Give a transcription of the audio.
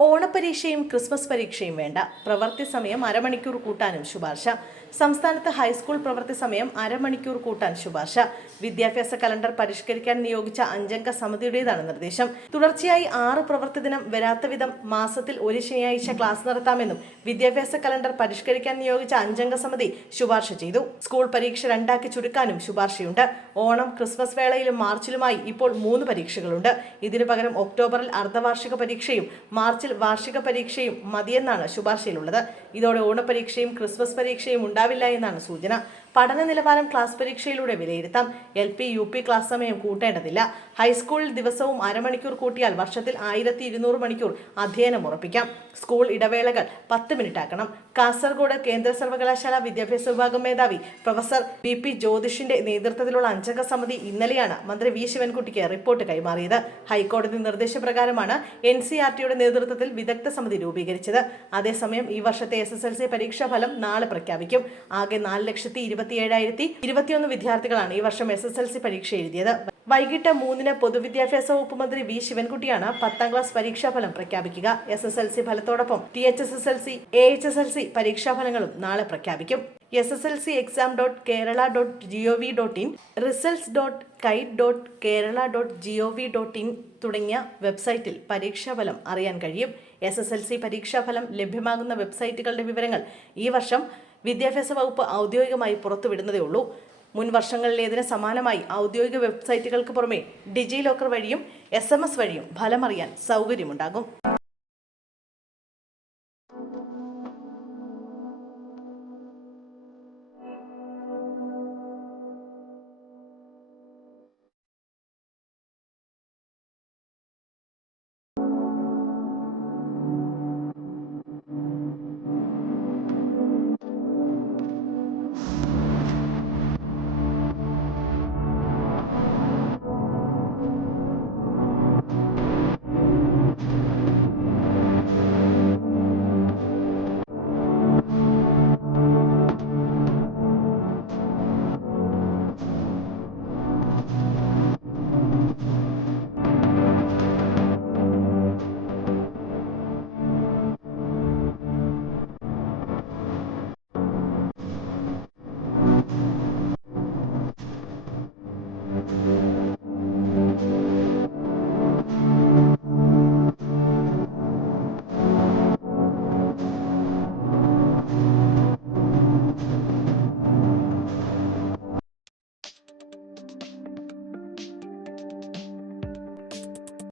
ഓണപരീക്ഷയും Christmas പരീക്ഷയും വേണ്ട. പ്രവൃത്തി സമയം അരമണിക്കൂർ കൂട്ടാനും ശുപാർശ. സംസ്ഥാനത്ത് ഹൈസ്കൂൾ പ്രവൃത്തി സമയം അരമണിക്കൂർ കൂട്ടാൻ ശുപാർശ. വിദ്യാഭ്യാസ കലണ്ടർ പരിഷ്കരിക്കാൻ നിയോഗിച്ച അഞ്ചംഗ സമിതിയുടേതാണ് നിർദ്ദേശം. തുടർച്ചയായി ആറ് പ്രവൃത്തി ദിനം വരാത്ത വിധം മാസത്തിൽ ഒരു ശനിയാഴ്ച ക്ലാസ് നടത്താമെന്നും വിദ്യാഭ്യാസ കലണ്ടർ പരിഷ്കരിക്കാൻ നിയോഗിച്ച അഞ്ചംഗ സമിതി ശുപാർശ ചെയ്തു. സ്കൂൾ പരീക്ഷ രണ്ടാക്കി ചുരുക്കാനും ശുപാർശയുണ്ട്. ഓണം ക്രിസ്മസ് വേളയിലും മാർച്ചിലുമായി ഇപ്പോൾ മൂന്ന് പരീക്ഷകളുണ്ട്. ഇതിനു പകരം ഒക്ടോബറിൽ അർദ്ധവാർഷിക പരീക്ഷയും മാർച്ചിൽ വാർഷിക പരീക്ഷയും മതിയെന്നാണ് ശുപാർശയിലുള്ളത്. ഇതോടെ ഓണപരീക്ഷയും ക്രിസ്മസ് പരീക്ഷയും ഉണ്ടാവില്ല എന്നാണ് സൂചന. പഠന നിലവാരം ക്ലാസ് പരീക്ഷയിലൂടെ വിലയിരുത്താം. L P U P class സമയം കൂട്ടേണ്ടതില്ല. ഹൈസ്കൂളിൽ ദിവസവും അരമണിക്കൂർ കൂട്ടിയാൽ വർഷത്തിൽ ആയിരത്തി ഇരുന്നൂറ് മണിക്കൂർ അധ്യയനം ഉറപ്പിക്കാം. സ്കൂൾ ഇടവേളകൾ പത്ത് മിനിറ്റ് ആക്കണം. കാസർഗോഡ് കേന്ദ്ര സർവകലാശാല വിദ്യാഭ്യാസ വിഭാഗം മേധാവി പ്രൊഫസർ പി പി ജ്യോതിഷിന്റെ നേതൃത്വത്തിലുള്ള അഞ്ചംഗ സമിതി ഇന്നലെയാണ് മന്ത്രി വി ശിവൻകുട്ടിക്ക് റിപ്പോർട്ട് കൈമാറിയത്. ഹൈക്കോടതി നിർദ്ദേശപ്രകാരമാണ് എൻ സി ആർ ടിയുടെ നേതൃത്വത്തിൽ വിദഗ്ധ സമിതി രൂപീകരിച്ചത്. അതേസമയം ഈ വർഷത്തെ എസ് എസ് എൽ സി പരീക്ഷാ ഫലം നാളെ പ്രഖ്യാപിക്കും. ആകെ നാല് ലക്ഷത്തി ഇരുപത്തി ഏഴായിരത്തി ഇരുപത്തിയൊന്ന് വിദ്യാർത്ഥികളാണ് ഈ വർഷം എസ് എസ് എൽ സി പരീക്ഷ എഴുതിയത്. വൈകിട്ട് മൂന്നിന് പൊതുവിദ്യാഭ്യാസ വകുപ്പ് മന്ത്രി വി. ശിവൻകുട്ടിയാണ് പത്താം ക്ലാസ് പരീക്ഷാഫലം പ്രഖ്യാപിക്കുക. S S L C ഫലത്തോടൊപ്പം T H S S L C A H S L C പരീക്ഷാഫലങ്ങളും നാളെ പ്രഖ്യാപിക്കും. S S L C exam dot Kerala dot G O V dot in results dot kite dot Kerala dot G O V dot in തുടങ്ങിയ വെബ്സൈറ്റിൽ പരീക്ഷാഫലം അറിയാൻ കഴിയും. S S L C പരീക്ഷാഫലം ലഭ്യമാകുന്ന വെബ്സൈറ്റുകളുടെ വിവരങ്ങൾ ഈ വർഷം വിദ്യാഭ്യാസ വകുപ്പ് ഔദ്യോഗികമായി പുറത്തുവിടുന്നതേ ഉള്ളൂ. മുൻ വർഷങ്ങളിലേതിന് സമാനമായി ഔദ്യോഗിക വെബ്സൈറ്റുകൾക്ക് പുറമെ ഡിജി ലോക്കർ വഴിയും എസ് എം എസ് വഴിയും ഫലമറിയാൻ സൗകര്യമുണ്ടാകും.